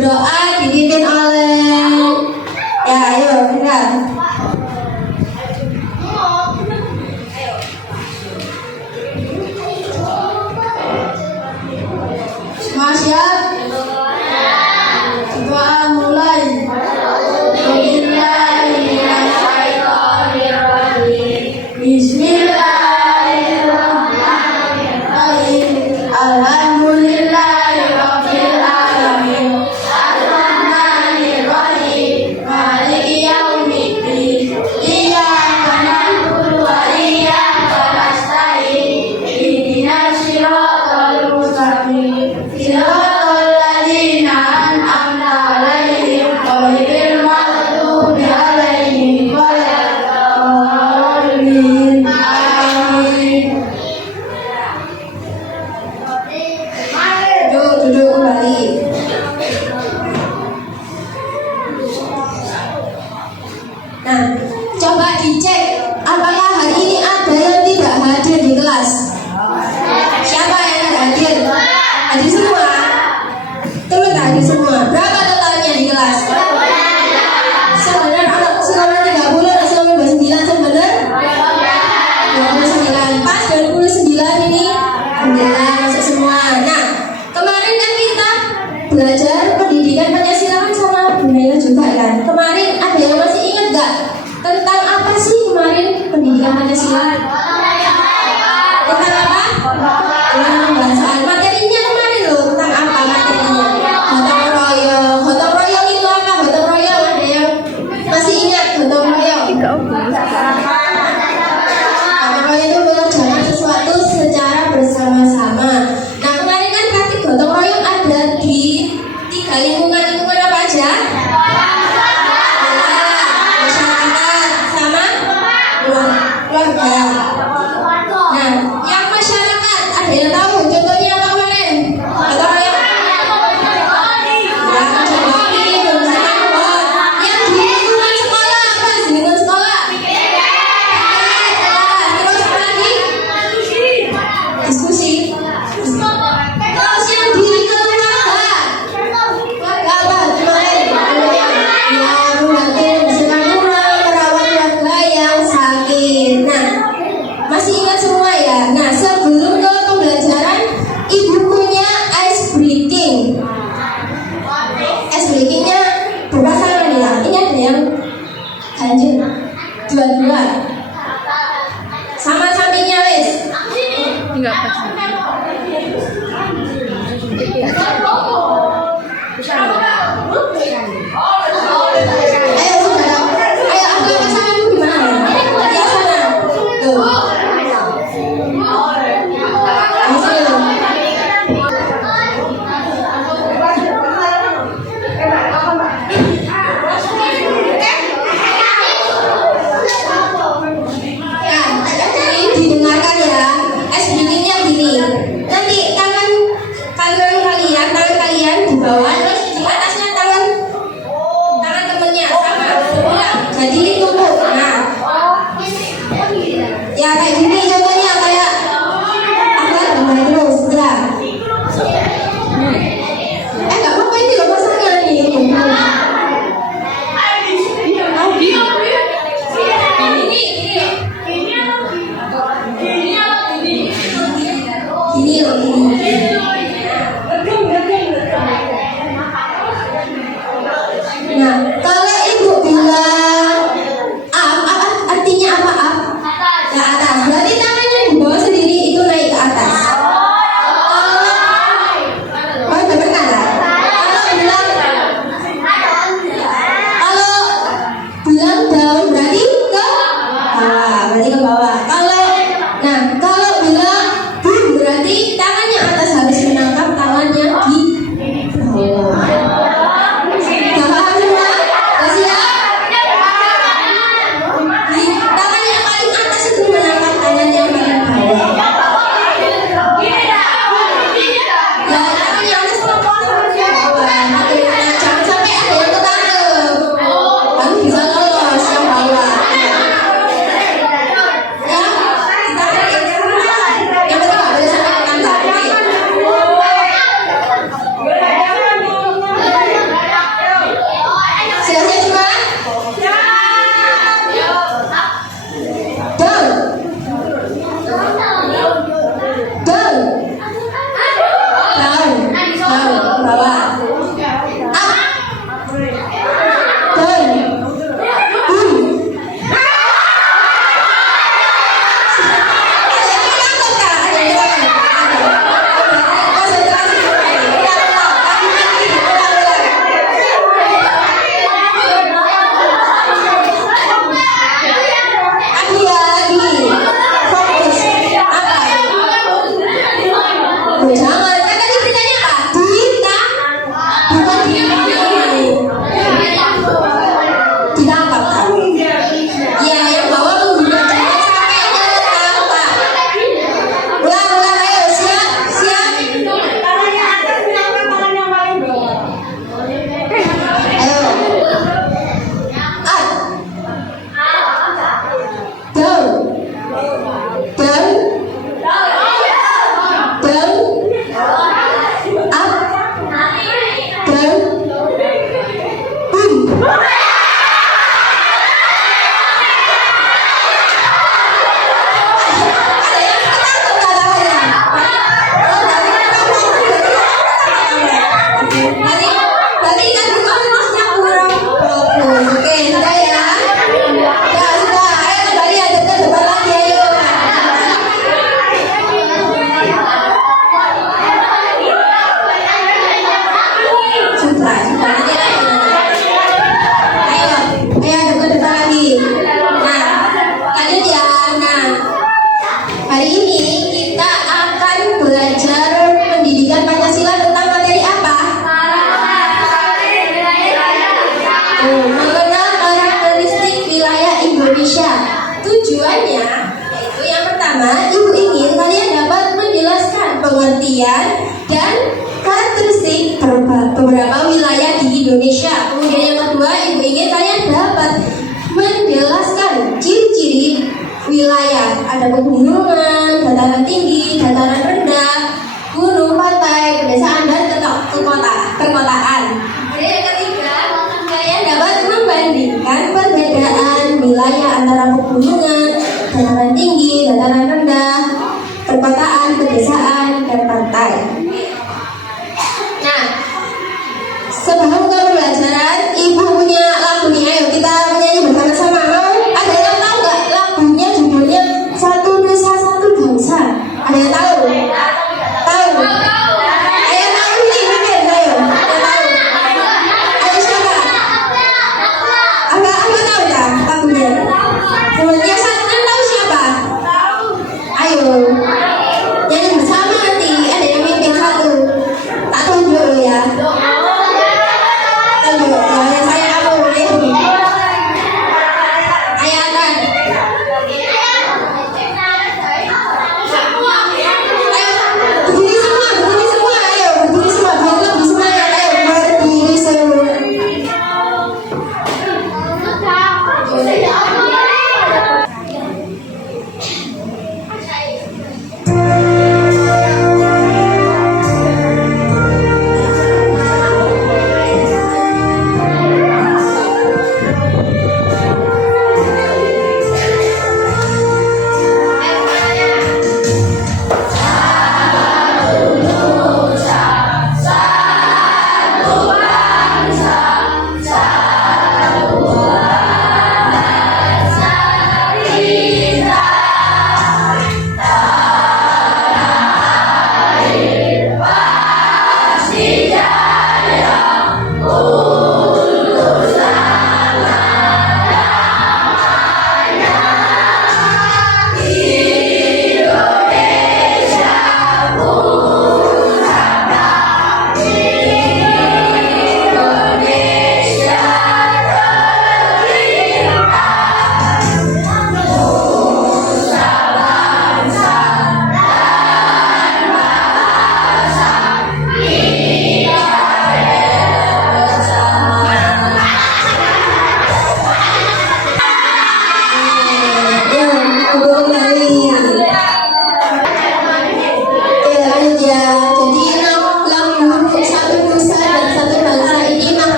berdoa dipimpin oleh ya ayo benar. Semua siap? Doa mulai. Bismillahirrahmanirrahim. Alhamdulillahirabbil alamin. Arrahmanirrahim. Maliki yaumiddin. Iyyaka na'budu wa iyyaka nasta'in. Ihdinas siratal mustaqim. Siratal ladzina an'amta 'alaihim ghairil maghdubi 'alaihim waladdallin. Amin. Duduk kembali. Nah, coba dicek apakah hari ini ada yang tidak hadir di kelas. Siapa yang tidak hadir? Hadir semua. Turun hadir semua. Berapa totalnya di kelas? Sebenarnya anak sekolah 30 dan 29 sebenarnya 29. Pas 29 ini alhamdulillah masuk semua. Nah, kemarin kan kita belajar pendidikan Pancasila kan sama budaya juga kan. Kemarin ada yang masih ingat gak tentang apa sih kemarin pendidikan Pancasila? Tentang apa? Tentang pembahasan materinya kemarin loh. Tentang apa materinya? Gotong royong. Gotong royong itu apa? Gotong royong ada yang masih ingat gotong royong? Gotong royong itu mengerjakan sesuatu secara bersama-sama. Nah kemarin kan praktik gotong royong ada di 3 lingkungan. Lingkungan apa aja? Masyarakat sama keluarga. Nah, yang masyarakat ada yang tahu contohnya apa kemarin? Gotong royong. Ya, coba ini belum semua. Yang di lingkungan sekolah apa? Di lingkungan sekolah. Terus apa lagi? Diskusi. Terus yang di lingkungan keluarga. Keluarga apa? Kemarin. Ya, membantu bersama-sama merawat keluarga yang sakit. Nah, masih ingat semua ya? Nah, sebelum ke pembelajaran, ibu punya ice breaking. Ice breakingnya berpasangan ya. Ini ada yang ganjil dua-dua. Sama sampingnya wes. Enggak pas. Ayo saudara, ayo angkat pasanganmu gimana? Di sana. Tuh. Di sini. Ya, jadi didengarkan ya. SBY-nya gini. Nanti tangan kalian di bawah, terus di atasnya tangan temennya sama sebelah. Jadi tumpuk. Nah, ya kayak gini contohnya kayak apa? Gimana terus? Ya. Nggak apa-apa ini loh pasangnya nih. Gini loh gini. Nah, kalau ibu bilang up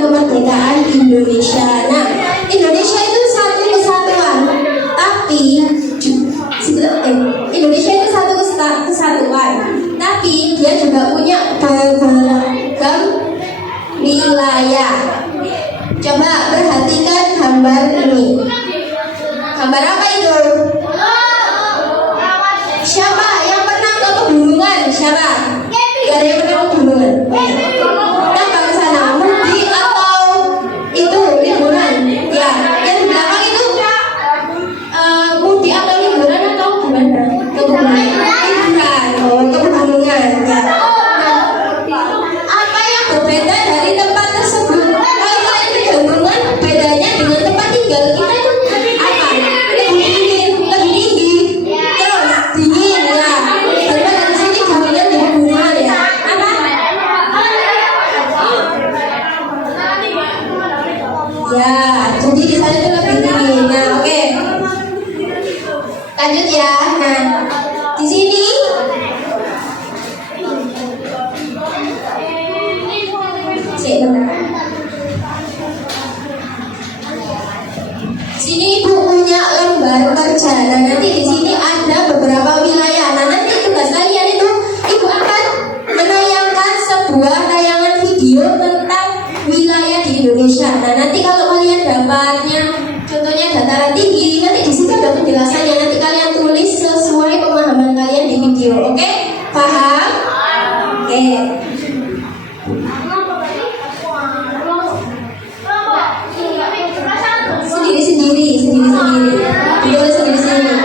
kemerdekaan Indonesia. Nah, Indonesia itu satu kesatuan, tapi Indonesia itu satu kesatuan, tapi dia juga punya beragam wilayah. Coba perhatikan gambar ini. Gambar apa itu? Siapa yang pernah ke pegunungan? Siapa? Gak ada yang pernah ke pegunungan. Nah, ke sana mudik atau itu liburan? Ya, yang di belakang itu mudik atau liburan atau gimana? Ke pegunungan. Liburan. Oh, ke pegunungan. Ya. Apa yang berbeda dari tempat tersebut? Kalau kalian ke pegunungan, bedanya dengan tempat tinggal kita itu apa? Lebih dingin, terus dingin ya. Daripada di sini dinginnya di pegunungan ya. Apa? Ya, jadi di sana itu lebih dingin. Nah, oke. Lanjut ya. Nah, di sini sini ibu punya lembar kerja. Nah, nanti di sini ada beberapa wilayah. Nah, nanti tugas kalian itu ibu akan menayangkan sebuah tayangan video tentang wilayah di Indonesia. Nah, nanti kalau kalian dapatnya contohnya dataran tinggi, nanti di situ ada penjelasannya. Nanti kalian tulis sesuai pemahaman kalian di video. Oke? Paham? Oke. Sendiri. Ditulis sendiri.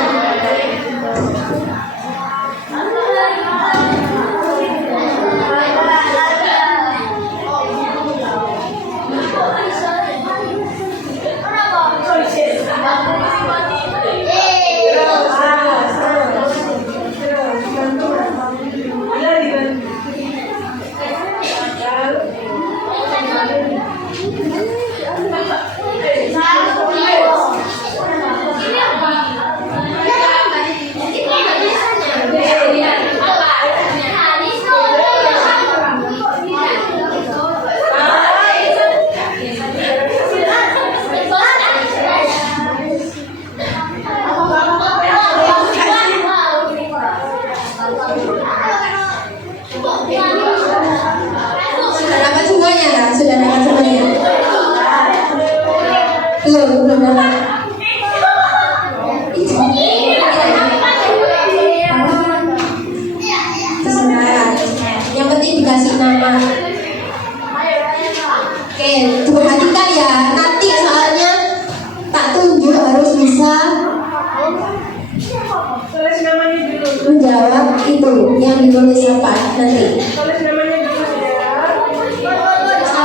Sudah dapat semuanya? Belum dapat. Yang penting dikasih nama. Oke, perhatikan ya. Nanti soalnya tak tunjuk harus bisa menjawab itu yang ditulis apa nanti.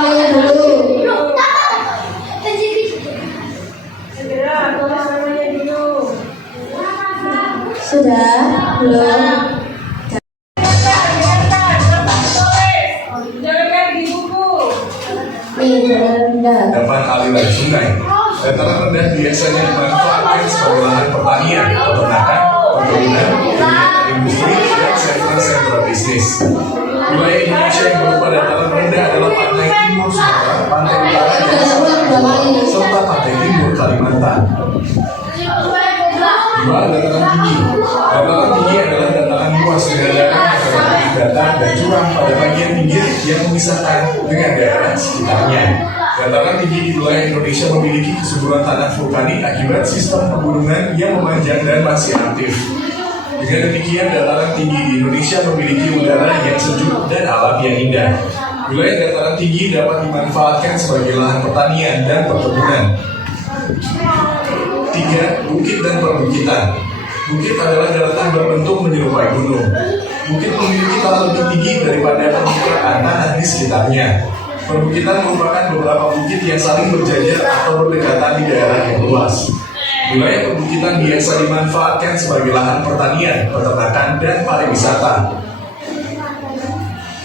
Namanya dulu. Sudah? Belum? Nih, rendah. Depan aliran sungai. Dataran rendah biasanya dimanfaatkan sebagai lahan pertanian, peternakan, perkebunan, industri, dan sentra-sentra bisnis. Wilayah Indonesia yang berupa dataran rendah adalah pantai timur Sumatera, pantai utara Jawa, serta pantai timur Kalimantan. 2. Dataran tinggi. Dataran tinggi adalah dataran luas dengan daerah yang datar dan curam pada bagian pinggir yang memisahkan dengan daerah sekitarnya. Dataran tinggi di wilayah Indonesia memiliki kesuburan tanah vulkanik akibat sistem pegunungan yang memanjang dan masih aktif. Dengan demikian, dataran tinggi di Indonesia memiliki udara yang sejuk dan alam yang indah. Wilayah dataran tinggi dapat dimanfaatkan sebagai lahan pertanian dan perkebunan. 3. Bukit dan perbukitan. Bukit adalah daratan berbentuk menyerupai gunung. Bukit memiliki tanah lebih tinggi daripada permukaan tanah di sekitarnya. Perbukitan merupakan beberapa bukit yang saling berjajar atau berdekatan di daerah yang luas. Wilayah perbukitan biasa dimanfaatkan sebagai lahan pertanian, peternakan, dan pariwisata.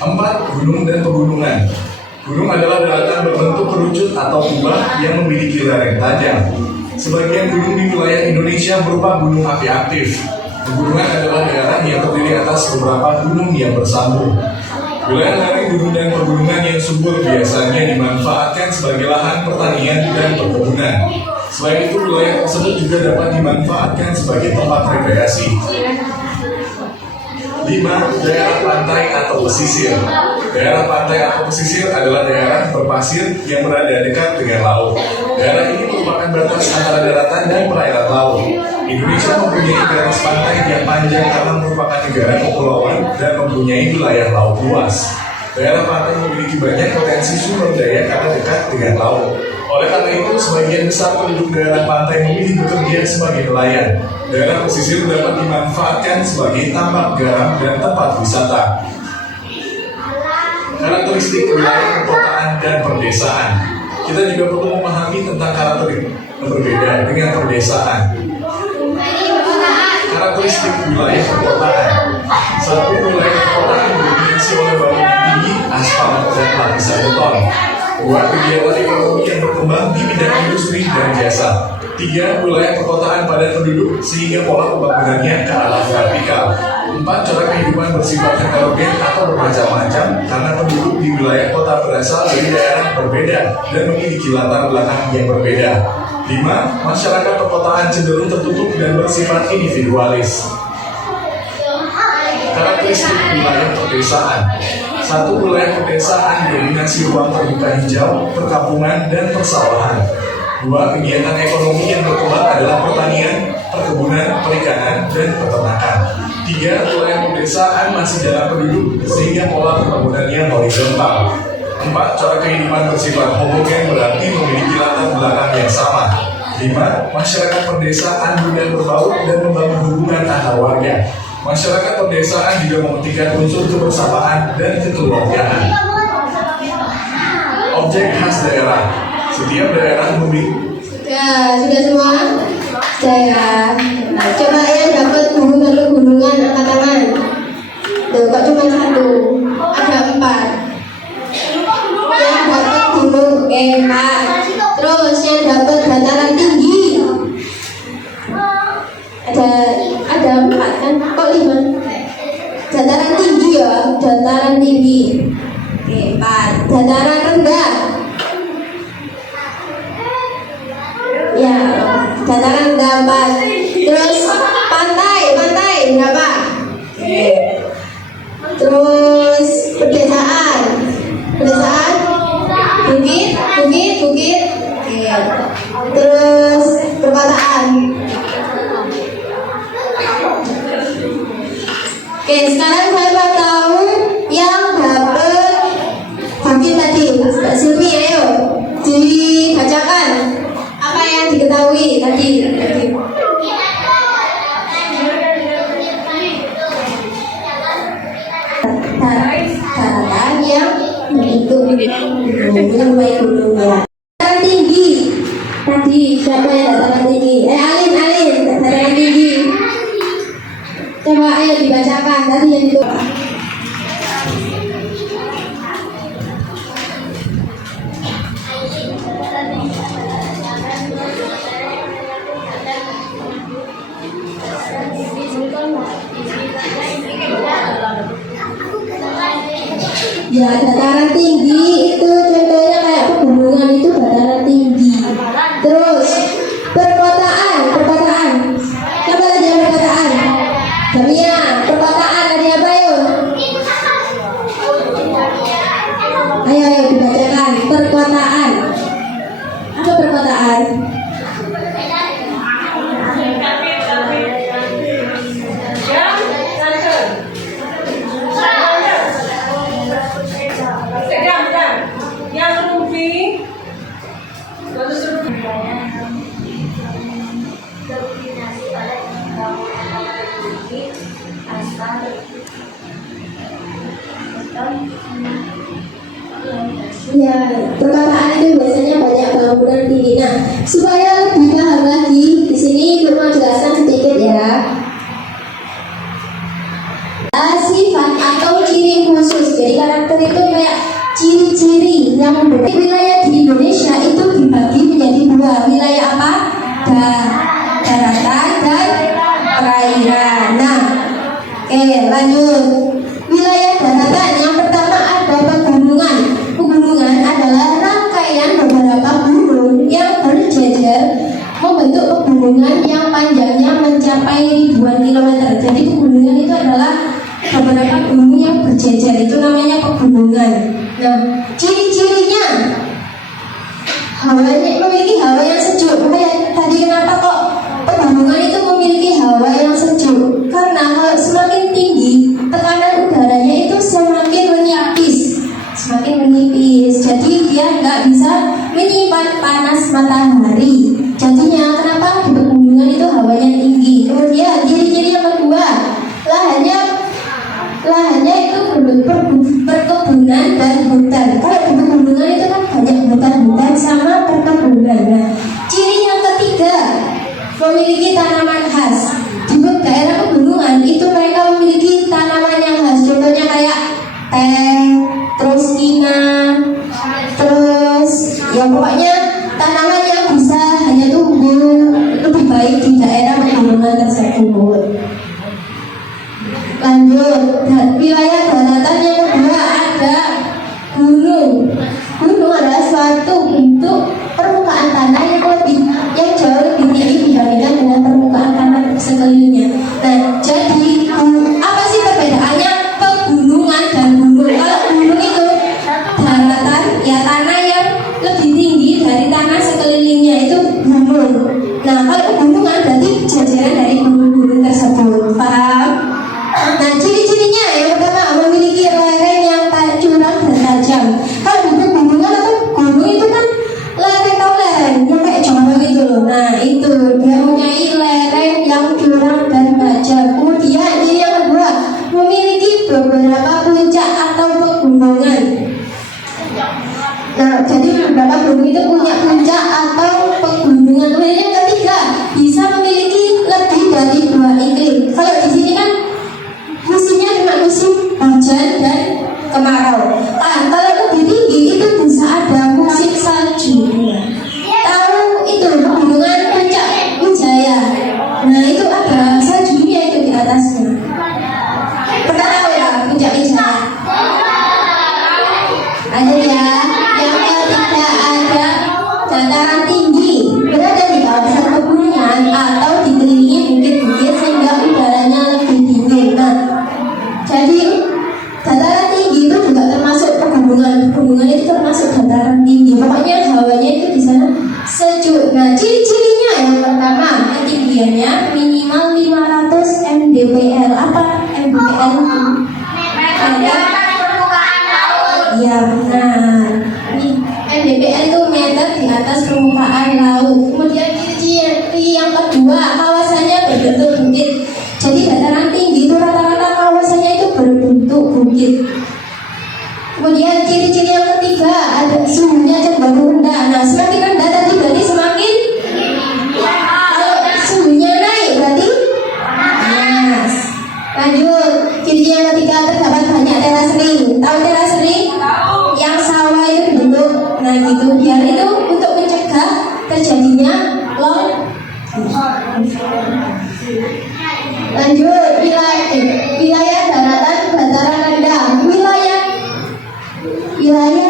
4. Gunung dan pegunungan. Gunung adalah daratan berbentuk kerucut atau kubah yang memiliki lereng tajam. Sebagian gunung di wilayah Indonesia berupa gunung api aktif. Pegunungan adalah daerah yang terdiri atas beberapa gunung yang bersambung. Wilayah lereng gunung dan pegunungan yang subur biasanya dimanfaatkan sebagai lahan pertanian dan perkebunan. Selain itu, wilayah tersebut juga dapat dimanfaatkan sebagai tempat rekreasi. 5. Daerah pantai atau pesisir. Daerah pantai atau pesisir adalah daerah berpasir yang berada dekat dengan laut. Daerah ini merupakan batas antara daratan dan perairan laut. Indonesia mempunyai garis pantai yang panjang karena merupakan negara kepulauan dan mempunyai wilayah laut luas. Daerah pantai memiliki banyak potensi sumber daya karena dekat dengan laut. Oleh karena itu, sebagian besar penduduk daerah pantai memilih bekerja sebagai nelayan. Daerah pesisir dapat dimanfaatkan sebagai tambak garam dan tempat wisata. Karakteristik wilayah perkotaan dan perdesaan. Kita juga perlu memahami tentang karakter yang berbeda dengan perdesaan. Karakteristik wilayah perkotaan. 1. Wilayah perkotaan didominasi oleh bangunan tinggi, aspal, dan lapisan beton. 2. Kegiatan ekonomi yang berkembang di bidang industri dan jasa. 3. Wilayah perkotaan padat penduduk sehingga pola pembangunannya ke arah vertikal. 4. Cara kehidupan bersifat heterogen atau bermacam-macam karena penduduk di wilayah kota berasal dari daerah berbeda dan memiliki latar belakang yang berbeda. 5. Masyarakat perkotaan cenderung tertutup dan bersifat individualis. Karakteristik wilayah perdesaan. 1. Wilayah perdesaan didominasi ruang terbuka hijau, perkampungan, dan persawahan. 2. Kegiatan ekonomi yang berkembang adalah pertanian, perkebunan, perikanan, dan peternakan. 3. Wilayah perdesaan masih jarang penduduk sehingga pola pembangunannya horizontal. 4. Cara kehidupan bersifat homogen berarti memiliki latar belakang yang sama. 5. Masyarakat perdesaan mudah berbaur dan membangun hubungan antar warga. Masyarakat perdesaan juga mementingkan unsur kebersamaan dan kekeluargaan. Objek khas daerah. Setiap daerah memiliki. Ya, sudah semua? Saya. Nah, coba yang dapat gunungan angkat tangan. Tuh, kok cuma 1? Ada 4. Yang dapat gunung, Pak. Terus yang dapat dataran tinggi. Ada 4 kan? Kok 5? Dataran tinggi ya, dataran tinggi. 4. Dataran rendah. Ya, dataran rendah 4. Terus pantai berapa? Terus pedesaan. Bukit. Terus perkotaan. Oke, sekarang saya mau tahu yang dapat bukit tadi. Mbak Silvi, ayo dibacakan apa yang diketahui tadi. Daratan yang itu gunungnya. Dataran tinggi. Tadi siapa yang dataran tinggi? Alin, dataran tinggi. tadi yang itu. Ya, dataran tinggi itu contohnya kayak pegunungan itu dataran tinggi. Terus perkotaan. Siapa lagi yang perkotaan? Jamia, perkotaan tadi apa yuk? Ayo dibacakan perkotaan. Apa perkotaan? Ya, perkotaan itu biasanya banyak bangunan tinggi. Nah, supaya lebih paham lagi, di sini Ibu mau jelaskan sedikit ya. Sifat atau ciri khusus. Jadi karakter itu kayak ciri-ciri yang membedakan. Wilayah di Indonesia itu dibagi menjadi dua. Wilayah apa? Daratan dan perairan. Nah, oke lanjut. Wilayah daratan yang pertama ada pegunungan. Pegunungan adalah rangkaian beberapa gunung yang berjejer membentuk pegunungan yang panjangnya mencapai ribuan kilometer. Jadi pegunungan itu adalah beberapa gunung yang berjejer, itu namanya pegunungan. Nah, ciri-cirinya hawanya memiliki hawa yang sejuk. Makanya tadi kenapa kok pegunungan itu memiliki hawa yang sejuk? Karena semakin tinggi tekanan udaranya itu semakin menipis. Jadi dia nggak bisa menyimpan panas matahari. Jadinya kenapa di pegunungan itu hawanya tinggi. Kemudian ciri-ciri yang kedua, lahannya itu perkebunan dan hutan. Kalau di pegunungan itu kan banyak hutan-hutan sama perkebunan. Nah, ciri yang ketiga, memiliki tanaman khas. Di daerah pegunungan itu mereka memiliki tanaman yang khas. Contohnya kayak teh, terus kinang, terus ya pokoknya tanaman yang bisa hanya tumbuh lebih baik di daerah pegunungan tersebut. Lanjut, wilayah daratan yang kedua ada gunung. Gunung adalah suatu bentuk permukaan tanah yang jauh lebih tinggi dibandingkan dengan permukaan tanah sekelilingnya. Nah, jadi apa sih perbedaannya pegunungan dan gunung? Kalau gunung itu daratan, ya tanah yang lebih tinggi dari tanah sekelilingnya itu gunung. Nah, kalau pegunungan berarti jajaran dari gunung-gunung tersebut. Paham? Nah, ciri-cirinya yang pertama memiliki lereng yang curam dan tajam. Kalau di pegunungan atau gunung itu kan lereng yang kayak jambang gitu loh. Nah, itu dia mempunyai lereng yang curam dan tajam. Kemudian ciri yang kedua memiliki beberapa puncak atau pegunungan. Nah, jadi beberapa gunung itu punya puncak atau pegunungan. Kemudian yang ketiga bisa memiliki lebih dari dua iklim. Kalau di sini kan musimnya cuma musim hujan dan kemarau. Kalau lebih tinggi itu bisa ada musim salju. Tahu itu pegunungan puncak Wijaya. Nah, itu ada saljunya itu di atasnya. Pernah tahu ya puncak Wijaya? Ada ya. Yang ketiga ada dataran tinggi, berada di kawasan pegunungan atau dikelilingi bukit-bukit sehingga udaranya lebih dingin. Nah, jadi dataran tinggi itu juga termasuk pegunungan. Pegunungan itu termasuk dataran tinggi. Pokoknya hawanya itu di sana sejuk. Nah, ciri-cirinya yang pertama ketinggiannya minimal 500 mdpl. Apa mdpl itu? Ya benar. mdpl itu meter di atas permukaan laut. Kemudian ciri yang kedua, kawasannya berbentuk bukit. Jadi dataran tinggi itu rata-rata kawasannya itu berbentuk bukit. Kemudian ciri-ciri yang ketiga ada suhunya cenderung rendah. Nah, semakin rendah tadi berarti semakin kalau suhunya naik berarti panas. Lanjut, ciri Lanjut, wilayah daratan dataran rendah. Wilayah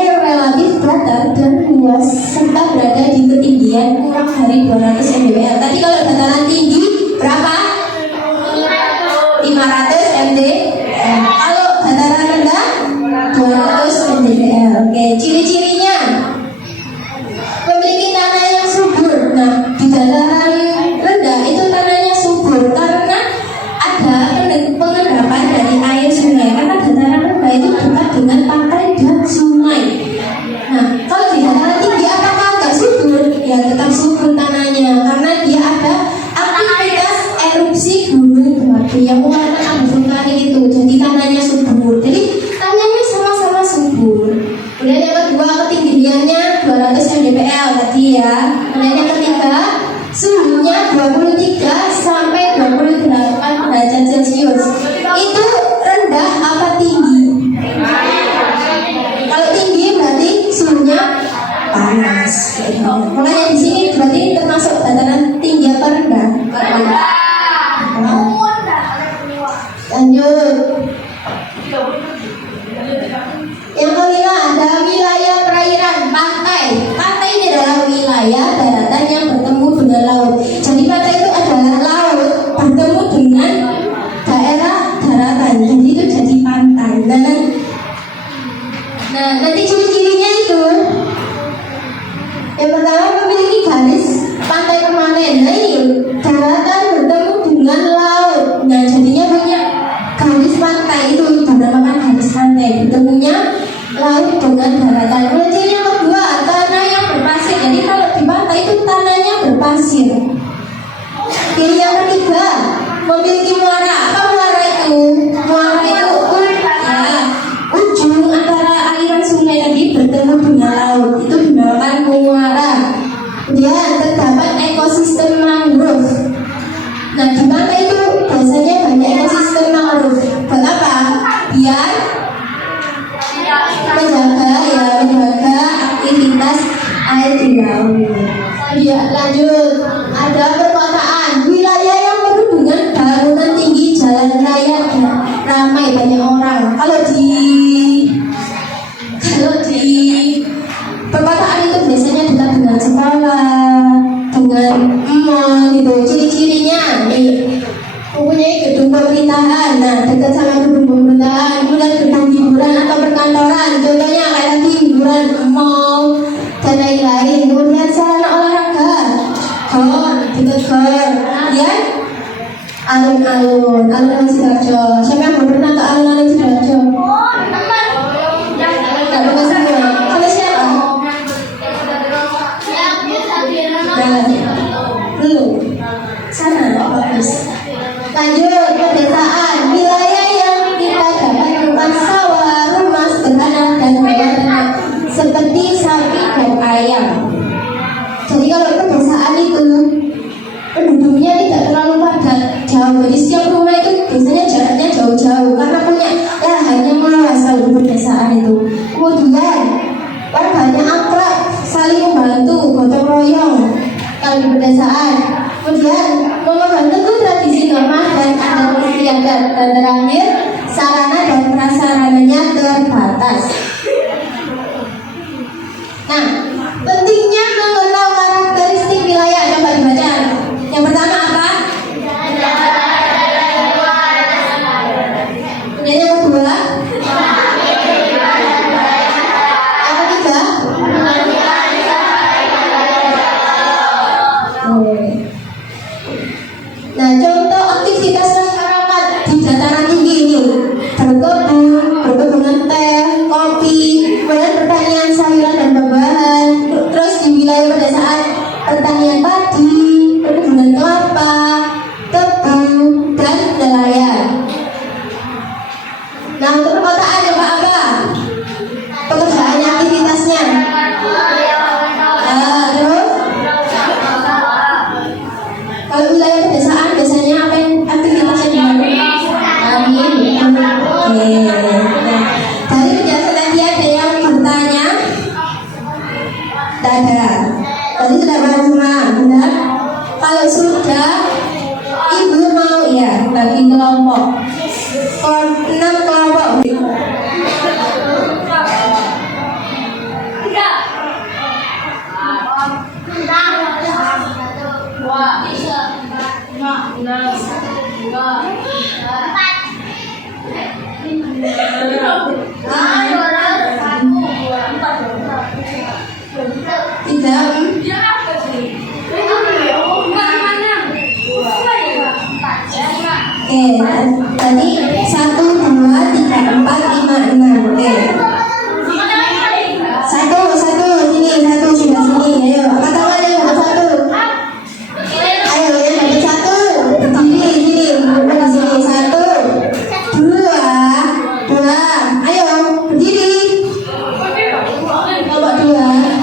yang relatif datar dan luas serta berada di ketinggian kurang dari 200 mdpl. Tadi kalau dataran tinggi berapa? 500 mdpl. Kalau dataran rendah 200 mdpl. Oke, ciri-cirinya memiliki tanah yang subur. Nah, di dataran rendah itu tanahnya subur karena ada pengendapan dari air sungai. Karena dataran rendah itu dekat dengan pantai dan sungai. Nah, kalau di dataran tinggi apakah enggak subur? Ya tetap subur tanahnya karena dia ada aktivitas erupsi gunung berapi yang mewarnai abu vulkanik itu. Jadi tanahnya subur. Jadi tanahnya sama-sama subur. Kemudian yang kedua, ketinggiannya 200 mdpl tadi ya. Kemudian yang ketiga, suhunya 23 sampai 28 derajat Celcius. Itu rendah apa tinggi? Kalau tinggi berarti suhunya panas. Makanya di sini berarti termasuk dataran tinggi apa rendah? Lanjut. Yang kelima ada wilayah perairan pantai. Pantai ini adalah wilayah daratan yang bertemu dengan laut. Jadi pantai itu adalah laut bertemu dengan daerah daratan. Jadi itu jadi pantai. Nah, nanti ciri-cirinya itu yang pertama memiliki garis pantai permanen. Nah ini daratan bertemu dengan laut. Nah jadinya punya garis pantai itu dinamakan garis pantai. Bertemunya laut dengan daratan. Kemudian yang kedua, tanah yang berpasir. Jadi kalau di pantai itu tanahnya berpasir. Jadi yang ketiga, memiliki muara. Apa muara itu? Muara itu ujung antara aliran sungai tadi bertemu dengan laut. Itu dinamakan muara. Kemudian terdapat ekosistem mangrove. Nah di pantai itu biasanya banyak ekosistem mangrove. Kenapa? Biar menjaga aktivitas air di laut. Ya, lanjut. Ada perkotaan, wilayah yang penuh dengan bangunan tinggi, jalan raya ramai banyak orang. Kalau di perkotaan itu biasanya dekat dengan sekolah, dengan mall gitu. Ciri-cirinya nih, mempunyai gedung pemerintahan. Nah, dekat sama gedung pemerintahan, kemudian gedung hiburan atau perkantoran. Contohnya kayak tadi hiburan, mall dan lain-lain. Kemudian sarana olahraga, dekat gor. Kemudian alun-alun Sidoarjo. Siapa yang belum pernah ke alun-alun Sidoarjo? Nggak pernah semua. Sama siapa? Belum. Sana, bagus. Lanjut, pedesaan. Wilayah yang kita dapat berupa sawah, rumah sederhana dan hewan ternak seperti sapi dan ayam. Jadi kalau pedesaan itu penduduknya tidak terlalu padat, jauh. Jadi setiap rumah itu biasanya jaraknya jauh-jauh karena punya lahan yang meluas kalau di pedesaan itu. Kemudian warganya akrab, saling membantu, gotong royong kalau di pedesaan. Kemudian memegang teguh tradisi norma dan adat istiadat. Dan terakhir, sarana dan prasarananya terbatas. Nah, pentingnya mengenal karakteristik wilayah. Coba dibaca. Yang pertama apa? Kemudian yang kedua, yang ketiga, nah contoh aktivitas masyarakat di dataran tinggi ini berkebunan teh, kopi, kemudian pertanian sayuran dan buah-buahan. Terus di wilayah pedesaan pertanian padi, perkebunan kelapa, tebu, dan nelayan. Nah untuk perkotaan coba apa? Pekerjaannya, aktivitasnya. Terus kalau wilayah pedesaan biasanya apa yang aktivitasnya dilakukan? kelompok. 6 kelompok. Tadi 1, 2, 3, 4, 5, 6. Oke. Satu, sini, satu sudah sini. Ayo, angkat tangan yang dapat 1. Ayo, yang dapat 1. Berdiri, sini, di sini. 1, 2, 2. Ayo, berdiri. Kelompok 2.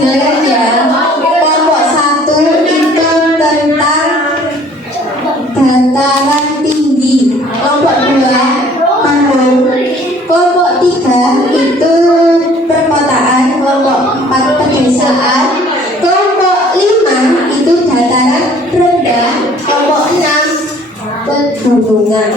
Silakan ya. Kelompok 1 itu tentang dataran tinggi. Kelompok 2 gunung. Kelompok 3 itu perkotaan. Kelompok 4 pedesaan. Kelompok 5 itu dataran rendah. Kelompok 6 pegunungan.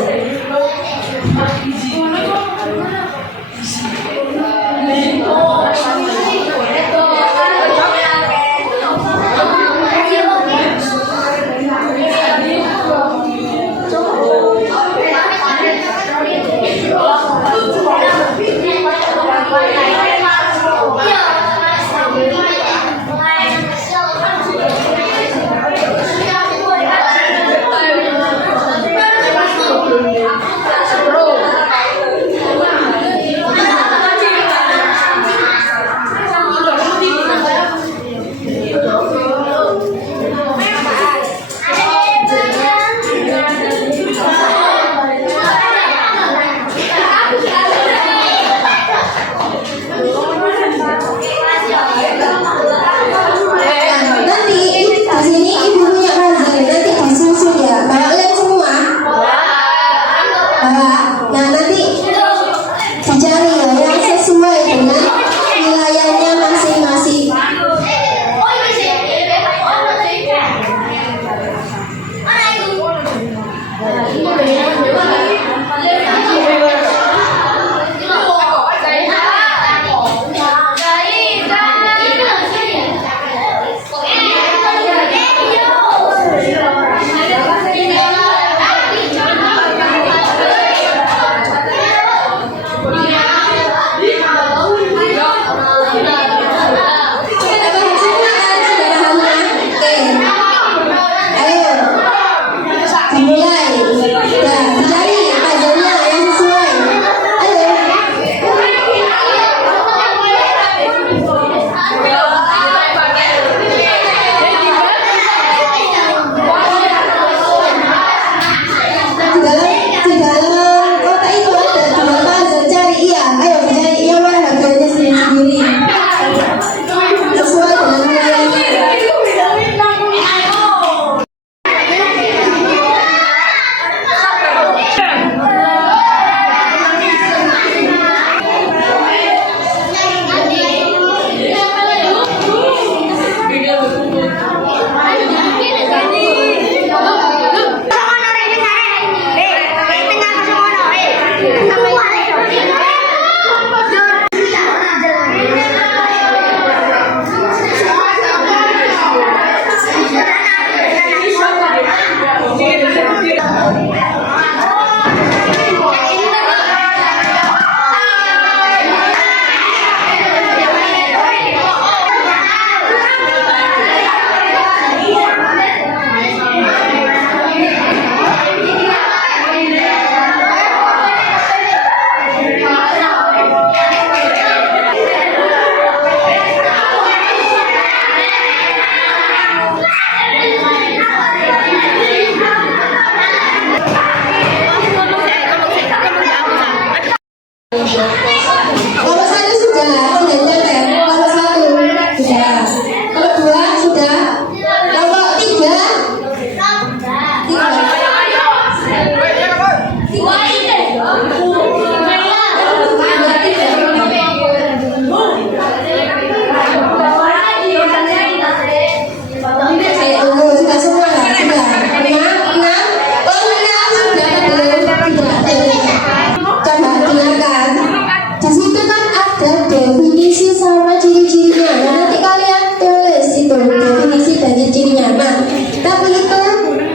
Tapi itu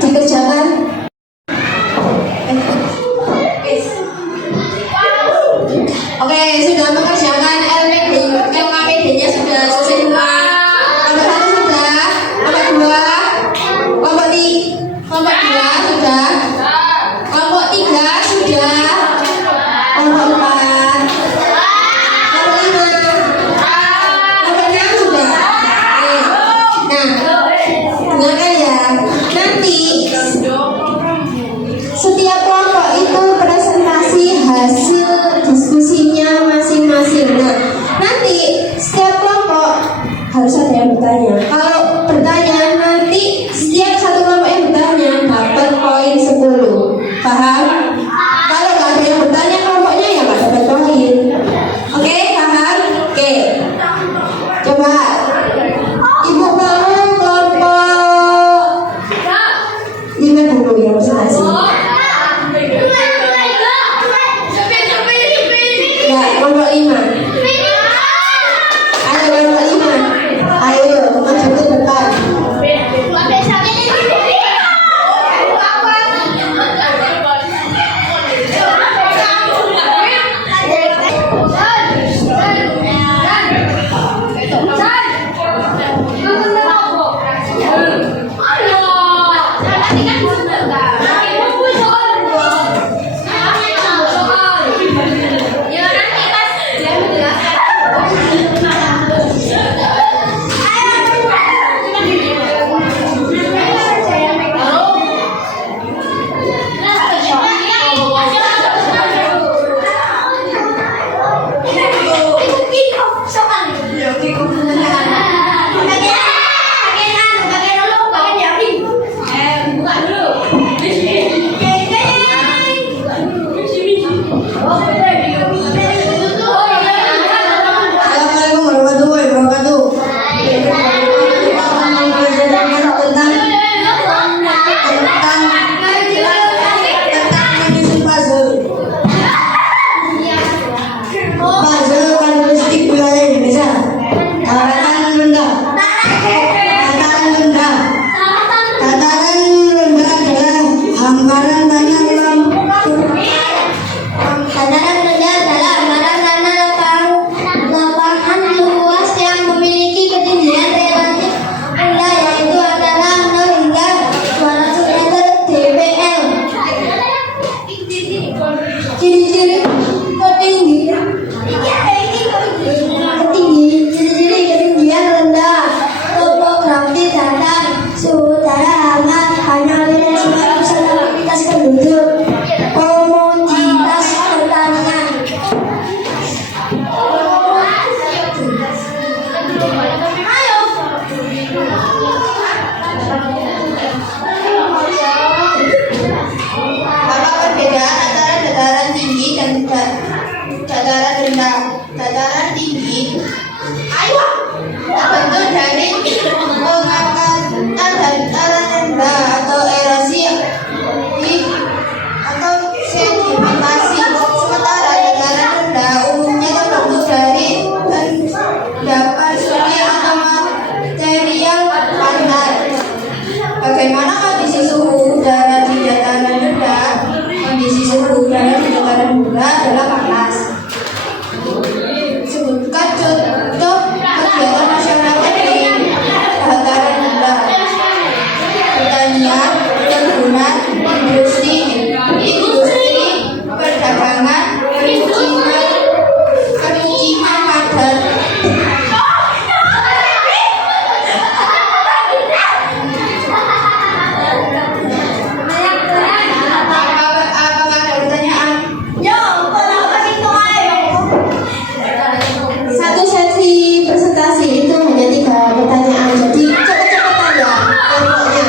dikerjakan. Oke, sudah mengerjakan LKPD-nya sudah selesai semua. Kelompok 1 sudah, kelompok 2, kelompok 2 sudah, kelompok 3 sudah, kelompok 4, kelompok 5, kelompok 6 sudah. Oke. Nah, dengarkan ya. Nanti setiap kelompok itu presentasi hasil diskusinya masing-masing. Nah, nanti setiap kelompok harus ada yang bertanya. Kalau bertanya, nanti setiap satu kelompok yang bertanya dapat poin 10. Paham? Kalau nggak ada yang bertanya kelompoknya ya nggak dapat poin. Oke, paham? Oke. Coba Ibu mau kelompok 5 dulu yang presentasi. Ya, kelompok 5. Ayo kelompok 5. Ayo maju ke depan. Assalamualaikum warahmatullahi wabarakatuh. Tentang menyusun puzzle. Puzzle karakteristik wilayah Indonesia. Dataran rendah. Dataran rendah. Dataran rendah adalah hamparan tanah Dataran rendah adalah hamparan tanah lapangan luas yang memiliki ketinggian relatif rendah, yaitu antara 0 hingga 200 meter dpl. Ciri-ciri ketinggian rendah, topografi datar, suhu udara hangat, hanya wilayah sebagai pusat aktivitas penduduk, komoditas pertanian. Apa perbedaan antara dataran tinggi dan dataran rendah? Dataran tinggi terbentuk dari pengangkatan dataran rendah atau erosi atau sedimentasi. Sementara dataran rendah umumnya terbentuk dari endapan sungai atau material padat. Bagaimana kondisi suhu udara di dataran rendah? Kondisi suhu udara di dataran rendah adalah panas. Sebutkan contoh kegiatan masyarakat di dataran rendah. Pertanian, perkebunan, industri, perdagangan, permukiman padat. Apakah ada pertanyaan? Satu sesi presentasi itu hanya 3 pertanyaan, jadi cepet-cepetan ya kelompoknya.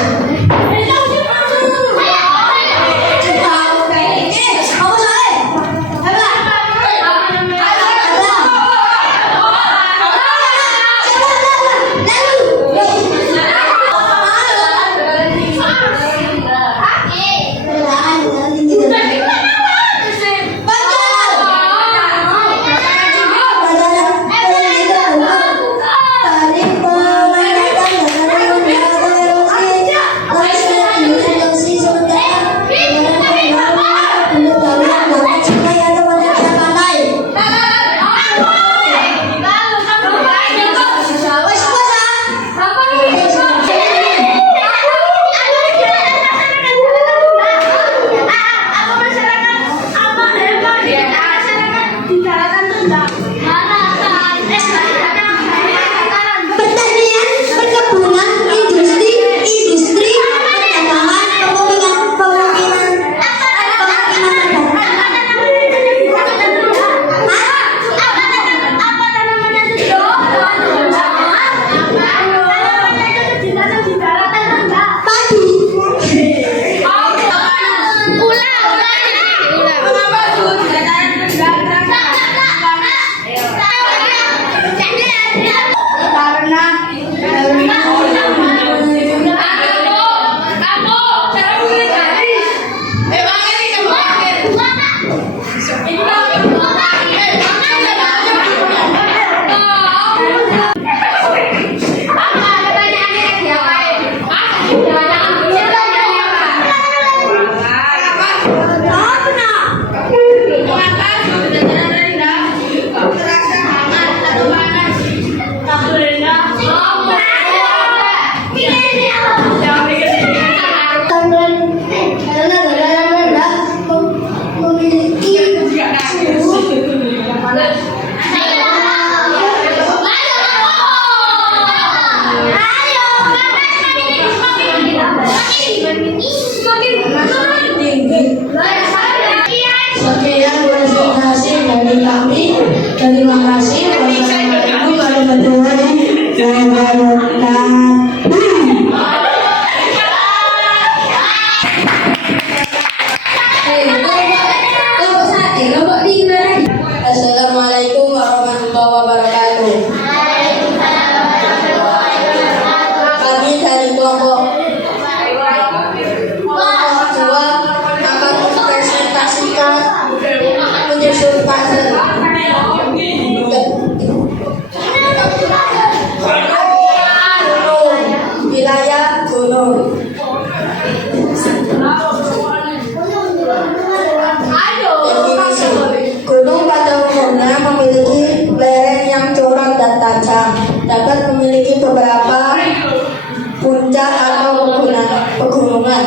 pegunungan.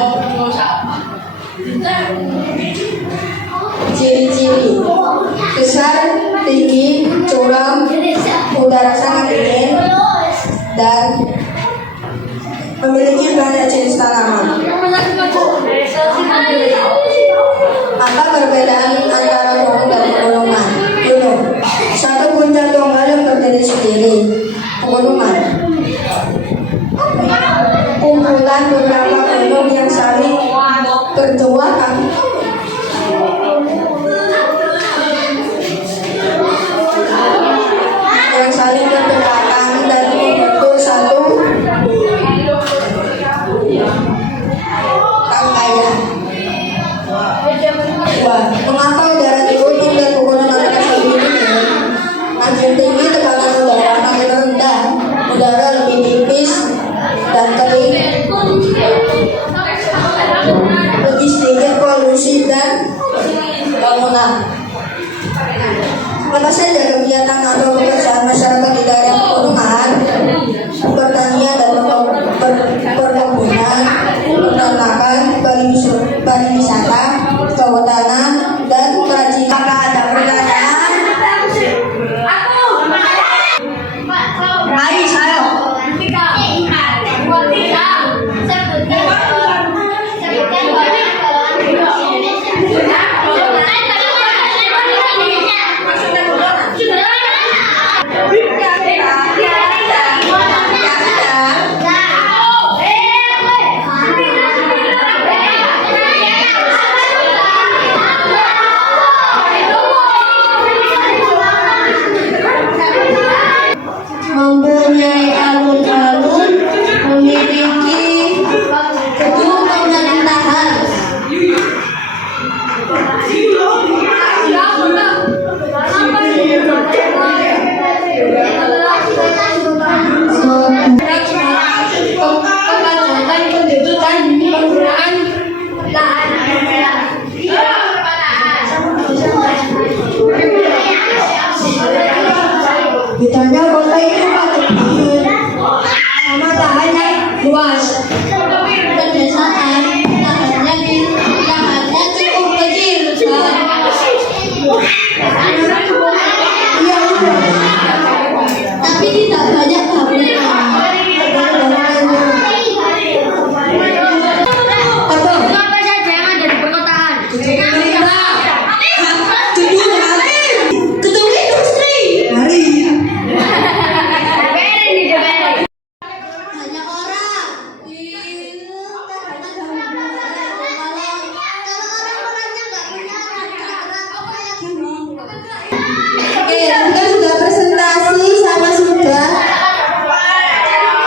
Ciri-ciri: besar, tinggi, curam, udara sangat dingin, dan memiliki banyak jenis tanaman. Apa perbedaan antara gunung dan pegunungan? Gunung, satu puncak tunggal yang berdiri sendiri. Pegunungan, kumpulan beberapa gunung yang saling berdua kaki, yang saling berdekatan dan membentuk satu rangkaian. Dua, mengapa udara di gunung dan pegunungan terasa lebih dingin? Makin tinggi tekanan udara, makin rendah udara lebih tipis dan kering, lebih sedikit polusi dan bangunan. Apa saja kegiatan atau pekerjaan masyarakat di daerah pegunungan? Pertanian dan perkebunan, peternakan, pariwisata, kehutanan, dan kerajinan. Apakah ada pertanyaan? Ayo, saya. Mempunyai alun-alun, memiliki gedung pemerintahan. Kepadatan pendudukan penggunaan lahan. Ditanya kota itu padat banget, sama lahannya luas. Pedesaan lahannya cukup kecil. Iya, tapi tidak banyak bangunan. Apa saja yang ada di perkotaan? Gedung industri. Banyak orang. Kalau orang-orangnya nggak punya apa yang Oke, kita sudah presentasi sama sudah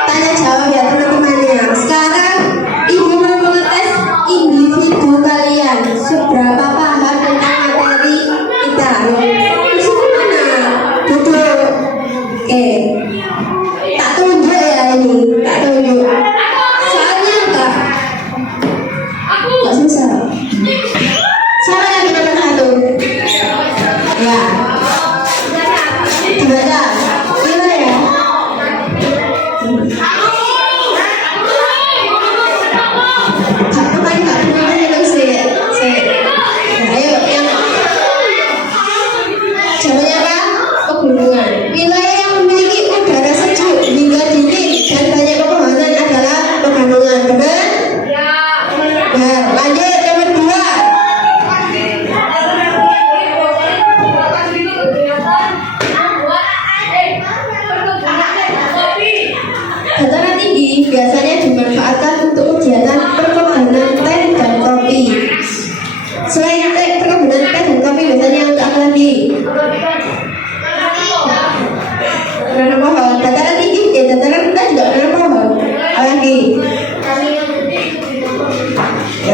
tanya jawab ya teman-temannya. Sekarang ibu mau mengetes individu kalian seberapa paham tentang materi kita. Di sini mana? Duduk. Oke. Tak tunjuk ya ini. Tak tunjuk. Soalnya enggak. Enggak susah. Siapa yang nomor satu? Ya. Dibaca. Gimana ya? Satu kali nggak benar itu sih. Ayo yang jawabannya apa? Pegunungan. Wilayah yang memiliki udara sejuk hingga dingin dan banyak pepohonan adalah pegunungan. Benar? Nah, lanjut nomor 2. Dataran tinggi biasanya dimanfaatkan untuk kegiatan perkebunan teh dan kopi. Selain perkebunan teh dan kopi biasanya untuk apa lagi? Menanam pohon. Dataran tinggi, dataran rendah juga menanam pohon. Apa lagi? Ya,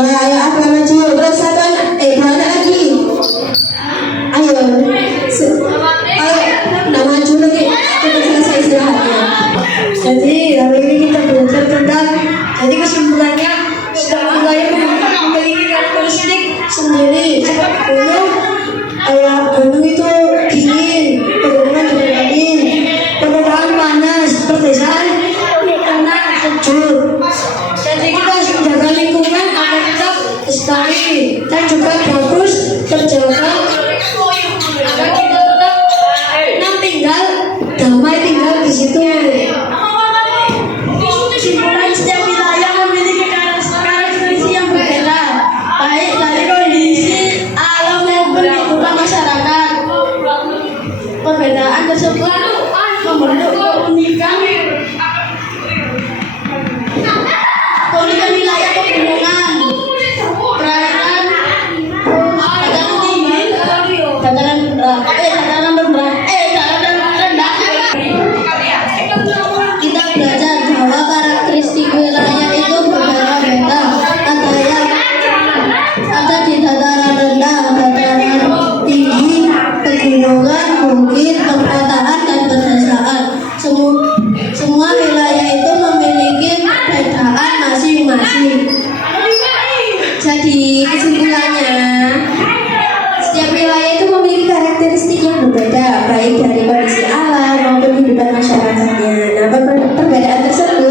Ayo, apa maju? Terus satu anak, dua anak lagi. Ayo, ayo, nak maju lagi. Kita selesai istirahatnya. Jadi hari ini kita belajar tentang, jadi kesimpulannya setiap wilayah memiliki karakteristik sendiri. Seperti gunung itu dingin, pegunungan juga dingin, pedesaan panas, pedesaan tenang sejuk. Jadi kita harus menjaga lingkungan agar tetap lestari dan juga bagus terjaga agar kita tetap tinggal damai tinggal di situ. Kesimpulan setiap wilayah memiliki karakteristik yang berbeda, baik dari kondisi alam maupun kehidupan masyarakat. Perbedaan tersebut membentuk keunikan wilayah pegunungan, dataran tinggi, dataran rendah. Kita belajar bahwa karakteristik wilayah itu berbeda-beda. Ada di dataran rendah, dataran tinggi, pegunungan, bukit, perkotaan, dan pedesaan. Semua wilayah itu memiliki perbedaan masing-masing. Jadi kesimpulannya, setiap wilayah itu memiliki karakteristik yang berbeda, baik dari kondisi alam maupun kehidupan masyarakatnya. Nah, perbedaan tersebut